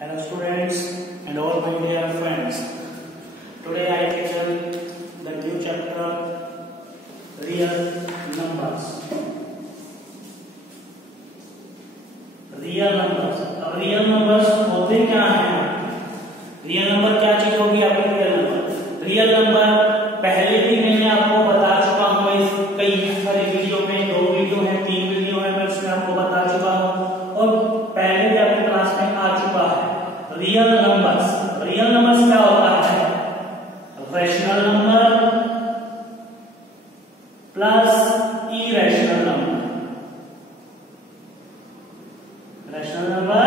Hello students and all my dear friends. Today I tackle the new chapter real numbers. Real numbers. अब real numbers होते क्या हैं? Real number क्या चीज होगी आपको? रियल नंबर पहले भी मैंने आपको बता चुका हूँ इस कई सारे वीडियो में, 2 वीडियो है, 3 वीडियो है, मैं उसमें आपको बता चुका हूँ और पहले भी आपकी क्लास में आ चुका है। रियल नंबर्स, रियल नंबर्स क्या होता है? Rational number plus irrational number, rational number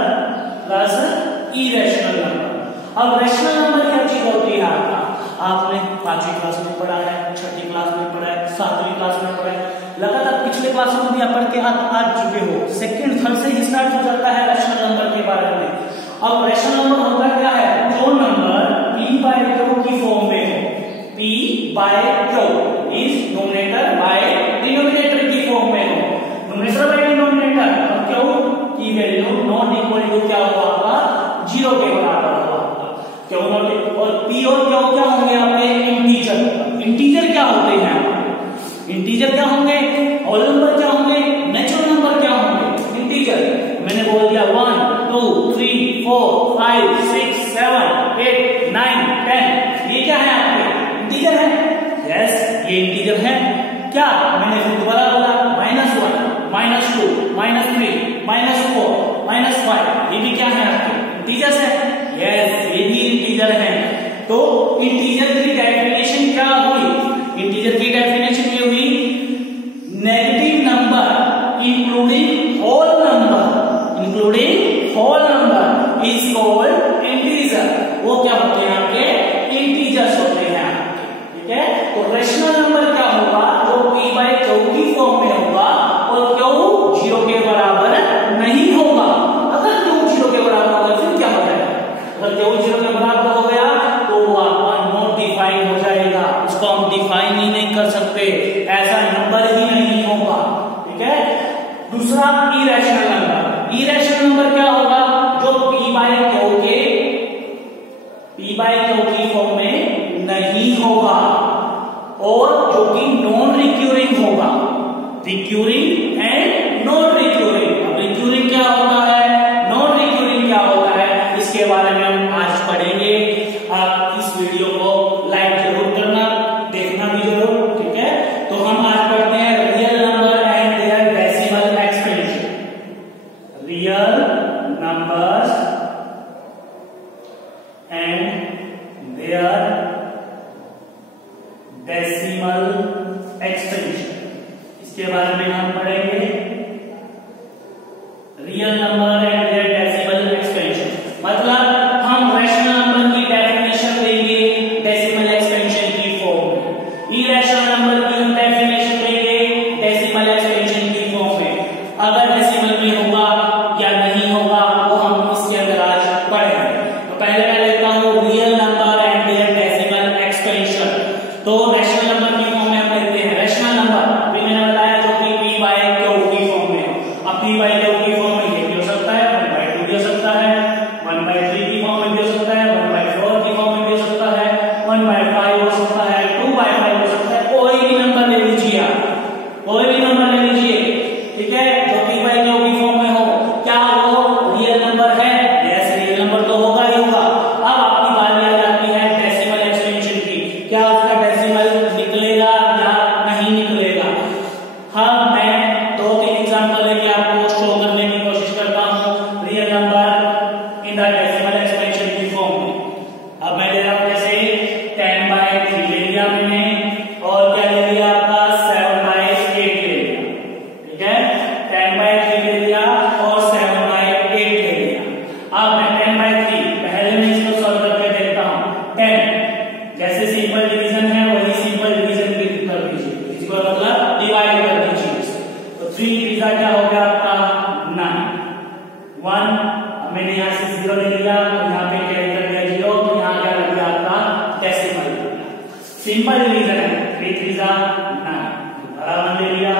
plus irrational number. अब रैशनल नंबर क्या चीज होती है आपका? आपने 5वीं क्लास में पढ़ा है, 6ठी क्लास में पढ़ा है, 7वीं क्लास में पढ़ा है, लगातार पिछले क्लासों में भी आप पढ़ के आ चुके हो। सेकंड थर्ड से ही स्टार्ट हो जाता है रैशनल नंबर के बारे में। अब रैशनल नंबर होता क्या है? जो नंबर p बाय q की फॉर्म में हो, p by q is numerator by denominator की फॉर्म में हो, नोमिनेटर बाय डिनोमिनेटर, और q की वैल्यू नॉट इक्वल टू क्या होगा आपका? 0 के बराबर होगा। क्यों नॉट? और p और q क्या होंगे आपके? इंटीजर। इंटीजर क्या होते हैं? इंटीजर क्या होंगे? होल नंबर क्या होंगे? नेचुरल नंबर क्या होंगे? इंटीजर। मैंने बोल दिया 1 2 3 4 5 6 7 8 9 10, ये क्या है आपके? इंटीजर है। यस, ये इंटीजर है। क्या मैंने फिर दोबारा बोला? -1 -2 -3 -4 -5, ये भी क्या है आपके? इंटीजर्स है। यस, ये भी इंटीजर है। तो इंटीजर की डेफिनेशन क्या हुई? इंटीजर की डेफिनेशन ये हुई, negative number including whole number, including whole number is called integer. वो क्या होते हैं आपके? इंटीजर्स होते हैं। ठीक है, तो रैशनल नंबर क्या होगा? जो p बाय q की फॉर्म में होगा और q 0 के बराबर नहीं होगा। अगर q 0 के बराबर होगा फिर क्या हो जाएगा? अगर q 0 के बराबर हो गया तो वो आपका नॉट डिफाइन हो जाएगा, उसको हम डिफाइन ही नहीं कर सकते, ऐसा नंबर ही नहीं होगा। ठीक है। दूसरा इरेशनल नंबर। इरेशनल नंबर क्या होगा? जो p बाय q की फॉर्म में नहीं होगा और जो कि नॉन रिक्यूरिंग होगा। Recurring and non recurring. अब रिक्यूरिंग क्या होता है, नॉन रिक्यूरिंग क्या होता है, इसके बारे में हम आज पढ़ेंगे। आप इस वीडियो को लाइक जरूर करना, देखना भी जरूर। ठीक है, तो हम आज पढ़ते हैं real number and their decimal expansion. Real numbers and their decimal expansion, इसके बारे में हम पढ़ेंगे। Real number and their decimal expansion मतलब हम रैशनल नंबर की डेफिनेशन देंगे डेसिमल एक्सपेंशन की फॉर्म में, इरेशनल नंबर की हम डेफिनेशन देंगे डेसिमल एक्सपेंशन की फॉर्म में। अगर डेसिमल में होगा या नहीं होगा वो हम इसके अंदर आज पढ़ेंगे। तो पहले मैं लेता हूं real number and their decimal expansion. तो रैशनल नंबर की फॉर्म में हम लेते हैं रैशनल नंबर, अभी मैंने बताया जो कि p बाय q की फॉर्म में हो। अब p बाय q की फॉर्म में ये भी हो सकता है, 1/2 भी हो सकता है, 1/3 की फॉर्म में भी हो सकता है, 1/4 की फॉर्म में भी हो सकता है, 1/5 हो सकता है, 2/5 हो सकता है। कोई भी नंबर ले लीजिए आप, कोई भी नंबर ले लीजिए। ठीक है, जो p बाय q की फॉर्म में हो, क्या वो रियल नंबर है? यस, रियल नंबर तो होगा ही होगा। अब आपकी बारी आ जाती है डेसिमल एक्सपेंशन की। क्या उसका डेसिमल निकलेगा या नहीं निकलेगा? हाँ, मैं 2-3 एग्जांपल लेके आपको शो करने की कोशिश करता हूँ real number in the decimal expansion की फॉर्म में। अब मैं ले रहा हूँ जैसे 10/3 ले लिया मैंने, और क्या ले लिया आपका 7/8 ले लिया। ठीक है, 10/3 ले लिया और 7/8 ले लिया। अब मैं 10/3 पहले मैं इसको सॉल्व करके देखता हूँ। 10 जैसे सिंपल डिवीजन है वही सिंपल डिवीजन भी कर दीजिए, इसको मतलब डिवाइड कर दीजिए। तो 3 क्या हो गया आपका? 9। 1 मैंने यहाँ से 0 ले लिया, यहाँ पे कैरी कर दिया 0, तो यहाँ क्या लग गया आपका? डेसिमल। सिंपल डिवीजन है। 3 9, बड़ा 1 ले लिया,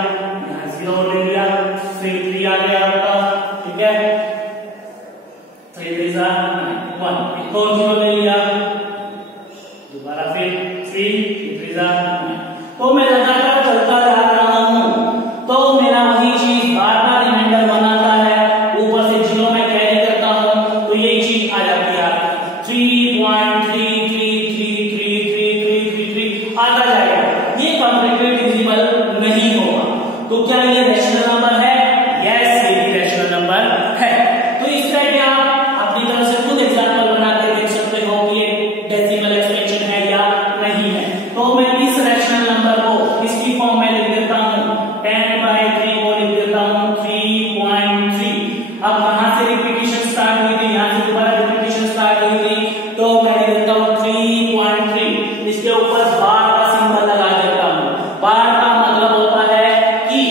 यहाँ 0 ले लिया, फिर 3 आ गया आपका। ठीक है, 3 9 1, एक और 0 ले लिया, दोबारा फिर 3 3 तो मैं लगातार चलता जा रहा हूं तो मेरा वही चीज बार बार रिमाइंडर बनाता है, ऊपर से 0 मैं कैरी करता हूं तो यही चीज आ जाती है 3.3333333 आता जाएगा। ये कॉम्प्लिकेटेड डिजिबल नहीं होगा। तो क्या ये रैशनल नंबर है? यस, ये रैशनल नंबर है। तो इस तरह के आप अपनी तरफ से खुद एग्जांपल बना के देख सकते हो कि ये डेसिमल एक्सपेंशन है या नहीं है। तो मैं इस रैशनल नंबर को इसकी फॉर्म में लिख देता हूं, 10/3 को लिख देता हूं 3.3। अब कहां से रिपीटिशन स्टार्ट हुई थी? यहां से दोबारा रिपीटिशन स्टार्ट हुई थी, तो मैं लिख देता हूं 3.3। इसके ऊपर बार का सिंबल लगा देता हूं। बार का मतलब होता है कि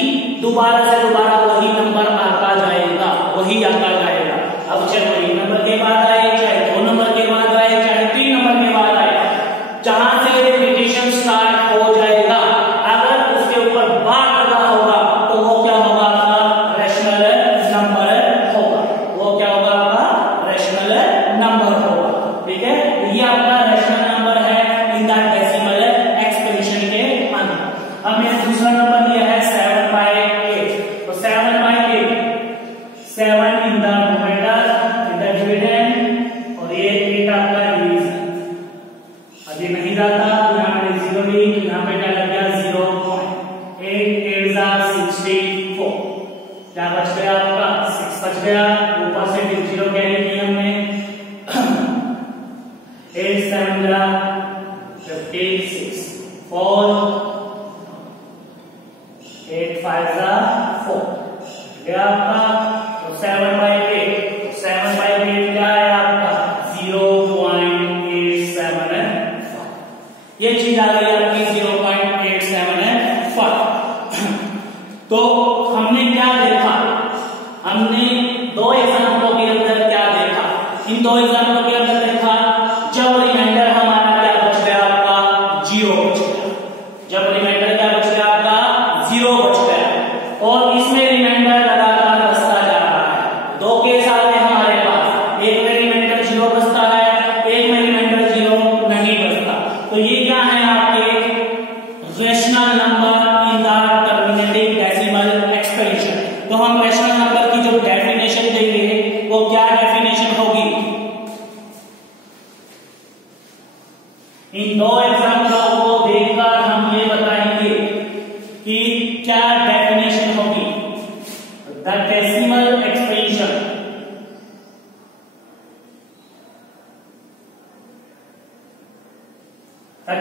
दोबारा से दोबारा वही नंबर आता जाएगा, वही आता जाएगा। अब चाहे 1 नंबर के बाद आए, चाहे 2 नंबर के बाद आए, चाहे 3 नंबर के बाद आए, जहां से रिपीटिशन स्टार्ट हो जाएगा अगर उसके ऊपर बार लगा होगा तो वो क्या होगा? आपका रैशनल नंबर होगा। वो क्या होगा? आपका रैशनल नंबर होगा। ठीक है, ये आपका रैशनल नंबर है इन द डेसिमल एक्सपेंशन के अंदर। अब मैंने दूसरा नंबर लिया है 7/8। तो 7/8, 7 in the numerator, in the dividend, और ये 8 आपका डिवीजन। अब ये नहीं जाता, यहाँ पे 0 ली, यहाँ पे क्या लग गया? 0.8 8 64। क्या बच गया आपका? 6 बच गया। ऊपर से फिर 0 कैरी किया हमने। 8 7 56 4 8 5 4 गया आपका। तो 7/8, 7/8 क्या है आपका? 0.875। ये चीज आ गई आपकी 0.875। तो हमने क्या देखा? हमने 2 एग्जाम्पलों के अंदर क्या देखा? इन 2 एग्जाम्पलों के अंदर देखा जब रिमाइंडर हमारा क्या बच गया? आपका 0 बच गया। जब रिमाइंडर क्या बच गया? आपका 0 बच गया। और इसमें रिमाइंडर लगातार बचता जा रहा है। 2 केस आते हैं हमारे पास, एक में रिमाइंडर 0 बचता है, एक में रिमाइंडर 0 नहीं बचता। तो ये क्या है? आपके rational number in the terminating decimal expansion. तो हम रैशनल नंबर की जो डेफिनेशन देंगे वो क्या डेफिनेशन होगी? इन 2 एग्जाम्पलों को देखकर हम ये बताएंगे कि क्या डेफिनेशन होगी। The decimal expansion,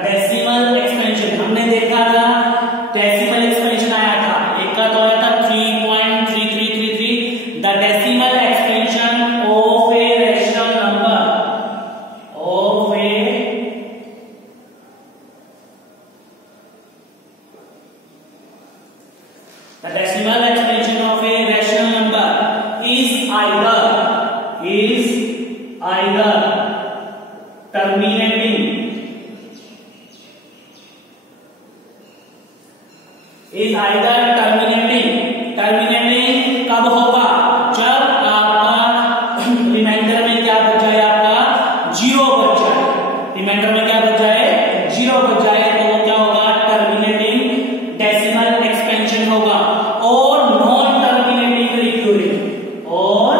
decimal expansion हमने देखा था। डेसिमल एक्सपेंशन आया था, एक का तो आया था 3.3333। The decimal expansion of a rational number, of A the decimal expansion of a rational number is either terminating is either terminating कब होगा? जब आपका रिमाइंडर में क्या बच जाए? आपका 0 बच जाए। रिमाइंडर में क्या बच जाए? 0 बच जाए। तो वो क्या होगा? टर्मिनेटिंग डेसिमल एक्सपेंशन होगा। और नॉन टर्मिनेटिंग रिक्यूरिंग, और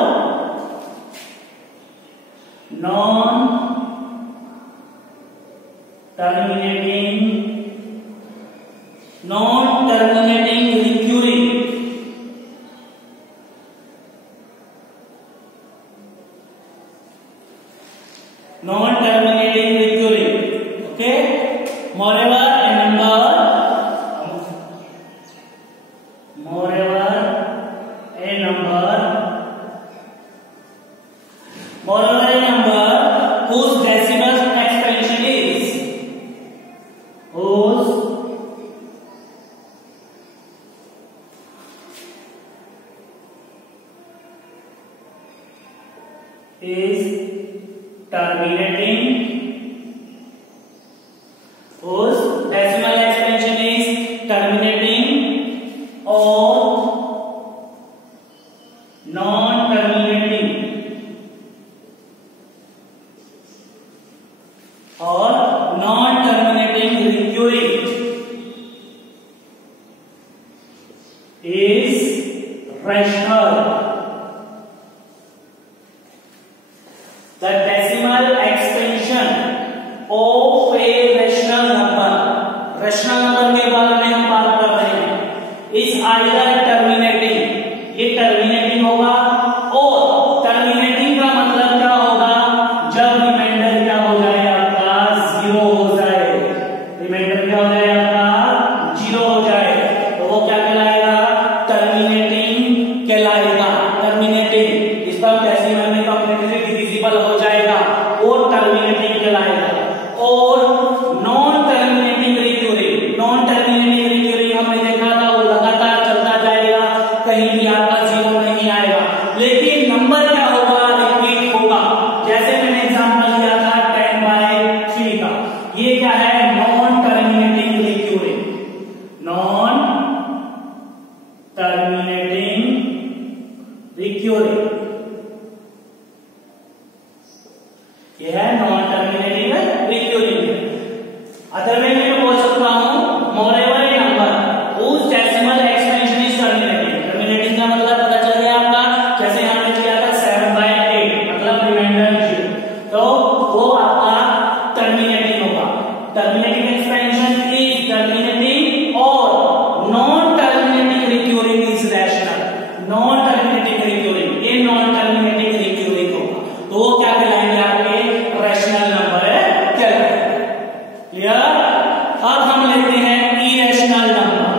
non terminating recurring, okay. Moreover a number whose decimal expansion is terminating, whose decimal expansion is terminating or non-terminating और non terminating recurring is rational. The decimal extension of a rational number, rational number के बारे में हम बात कर रहे हैं, is either terminating, ये terminating होगा, और terminating का मतलब क्या होगा, जब रिमाइंडर क्या हो जाए आपका 0 हो जाए, रिमाइंडर क्या हो जाए आपका 0 हो जाए, तो वो क्या कहलाएगा, कहलाएगा टर्मिनेटिंग। इस पर डेसिमल में कंप्लीटली डिविजिबल हो जाएगा और टर्मिनेटिंग कहलाएगा। और non terminating recurring, non terminating recurring हमने देखा था वो लगातार चलता जाएगा, कहीं भी आपका 0 नहीं आएगा, लेकिन नंबर क्या होगा, रिपीट होगा। जैसे मैंने एग्जांपल दिया था 10/3 का, ये क्या है, non terminating recurring, non terminating recurring, यह है non terminating recurring. Other way में बोल सकता हूं moreover a number whose decimal extension is terminating, terminating का मतलब पता चल गया आपका, जैसे हमने किया था 7/8 मतलब रिमाइंडर 0, तो वो आपका टर्मिनेटिंग होगा। टर्मिनेटिंग एक्सपेंशन इज टर्मिनेटिंग और non terminating recurring is rational, non terminating recurring, ये नॉन टर्मिनेटिंग रिक्यूरिंग होगा, तो वो क्या कहलाएंगे आपके रैशनल नंबर कहलाएंगे। क्लियर। अब हम लेते हैं इरेशनल नंबर,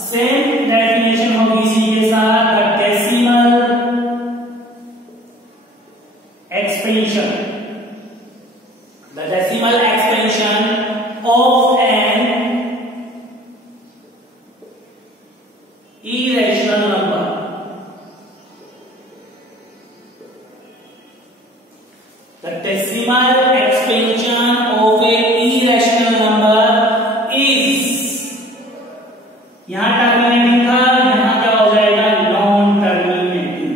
सेम डेफिनेशन होगी इसी के साथ, the decimal expansion, the decimal expansion of an irrational number, the decimal expansion of a irrational number is, यहां टर्मिनेटिंग था, यहां क्या हो जाएगा, non terminating,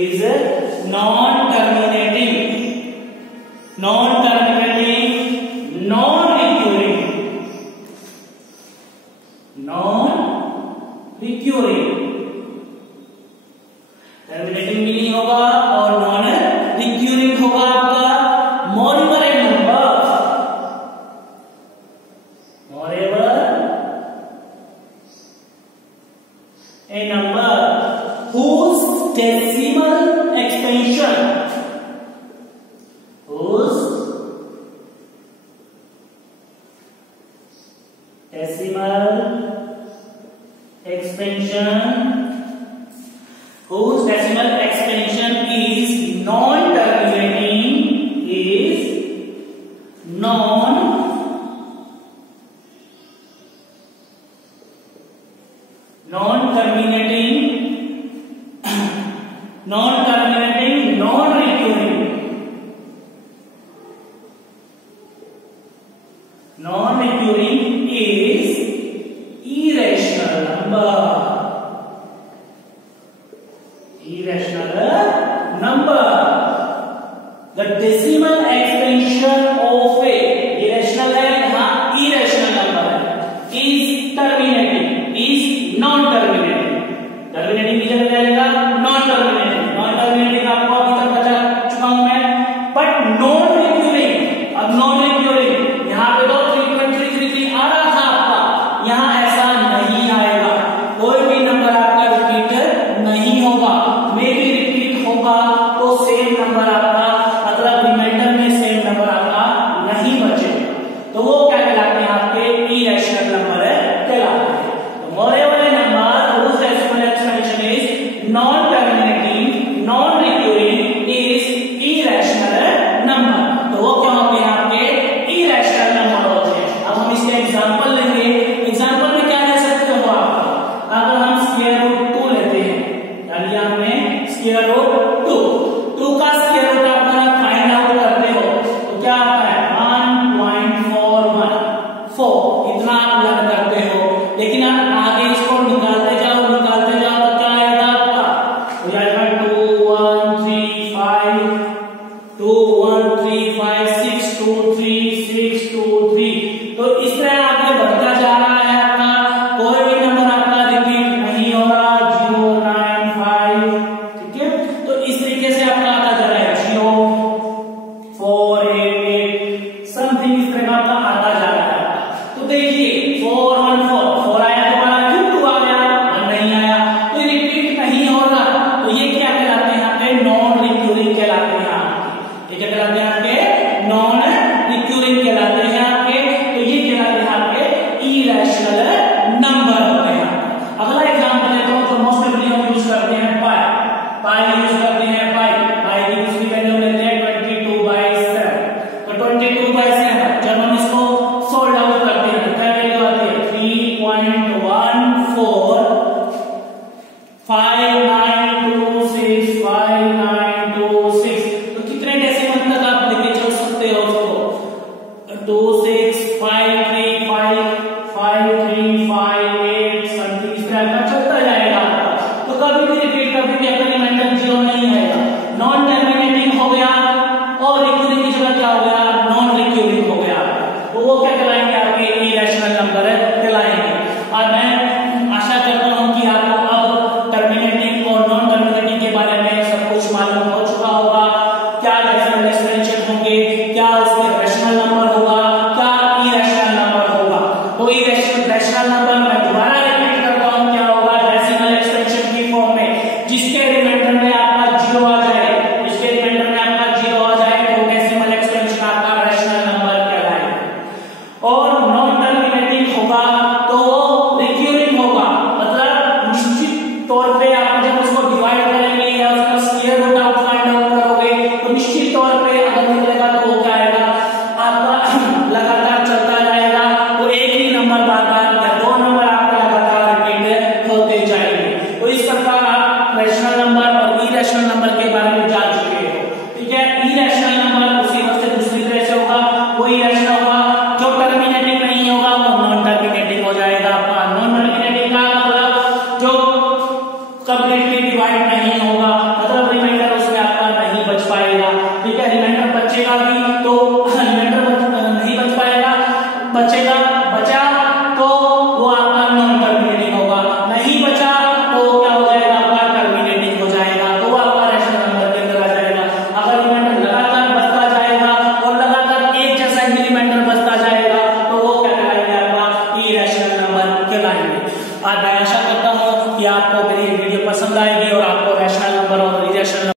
is non terminating, non terminating, non recurring, non recurring, terminating भी नहीं होगा और नॉन रिक्यूरिंग होगा आपका। Moreover a number, moreover a number whose decimal expansion, whose decimal expansion, whose decimal expansion is non-terminating, is non-terminating, non-terminating, non-recurring, non-recurring is irrational number, irrational number. The decimal expansion of a irrational है, यहाँ irrational number है, is terminating, is non-terminating, terminating की जगह क्या आएगा, non-terminating, non-terminating आपको अभी तक बता चुका हूं मैं, but non-recurring, अब non-recurring यहाँ पे तो 3.333 आ रहा था आपका, यहाँ ऐसा नहीं आएगा, कोई भी नंबर आपका रिपीट नहीं होगा, मे भी रिपीट होगा तो सेम नंबर आपका, मतलब रिमाइंडर में सेम नंबर आपका नहीं बचेगा, तो वो क्या कहलाते हैं आपके इरेशनल नंबर कहलाते हैं। तो moreover a number whose decimal expansion is non-terminating, non-recurring is irrational number, तो वो क्या होते हैं आपके इरेशनल नंबर होते हैं। अब हम इसके एग्जांपल लेंगे, एग्जांपल में क्या ले सकते हो आप, अगर हम स्क्वायर रूट 2 लेते हैं, लिया हमने स्क्वायर रूट 2 का स्क्वायर रूट आप फाइंड आउट करते हो तो क्या आता है 1.414, इतना आप लर्न करते हो, लेकिन आप आगे इसको निकालते जाओ तो क्या आएगा आपका, तो आएगा 2135, 2135 पाई यूज करते हैं, पाई की दूसरी वैल्यू लेते हैं 22/7। तो 22/7 जब हम इसको सोल्व आउट करते हैं तो क्या वैल्यू आती है 3.145926। तो कितने डेसिमल तक आप लेके चल सकते हो उसको 2653553538 समथिंग इस तरह का चलता जाएगा। तो कभी भी रिपीट, कभी भी आपका रिमाइंडर 0 नहीं आएगा। नॉन टर्मिनेटिंग हो गया और रिकरिंग की जगह क्या हो गया नॉन रिकरिंग हो गया, तो वो क्या कहलाएंगे आपके इरेशनल नंबर कहलाएंगे। और मैं आशा करता हूं कि आपको अब टर्मिनेटिंग और नॉन टर्मिनेटिंग के बारे में सब कुछ मालूम हो चुका होगा। क्या डेसिमल एक्सपेंशन होंगे, क्या उसके रैशनल नंबर होगा, क्या इरेशनल नंबर होगा। तो इरेशनल नंबर मैं दोबारा रिपीट करता हूं क्या होगा डेसिमल एक्सपेंशन की फॉर्म में, जिसके रिमाइंडर में आपका 0 आ जाए, जिसके रिमाइंडर में आपका 0 आ जाए तो डेसिमल एक्सपेंशन आपका रैशनल नंबर कहलाएगा। और नॉन टर्मिनेटिंग होगा तो वो रिकरिंग होगा, मतलब निश्चित तौर पे आप जब उसको डिवाइड करेंगे या उसका स्क्वायर रूट आप फाइंड आउट करोगे तो निश्चित तौर पे अगर निकलेगा तो वो क्या आएगा आपका लगातार चलता जाएगा। तो एक ही नंबर बार बार या 2 नंबर आपके लगातार रिपीट होते जाएंगे। तो इस प्रकार आप रैशनल नंबर और इरेशनल नंबर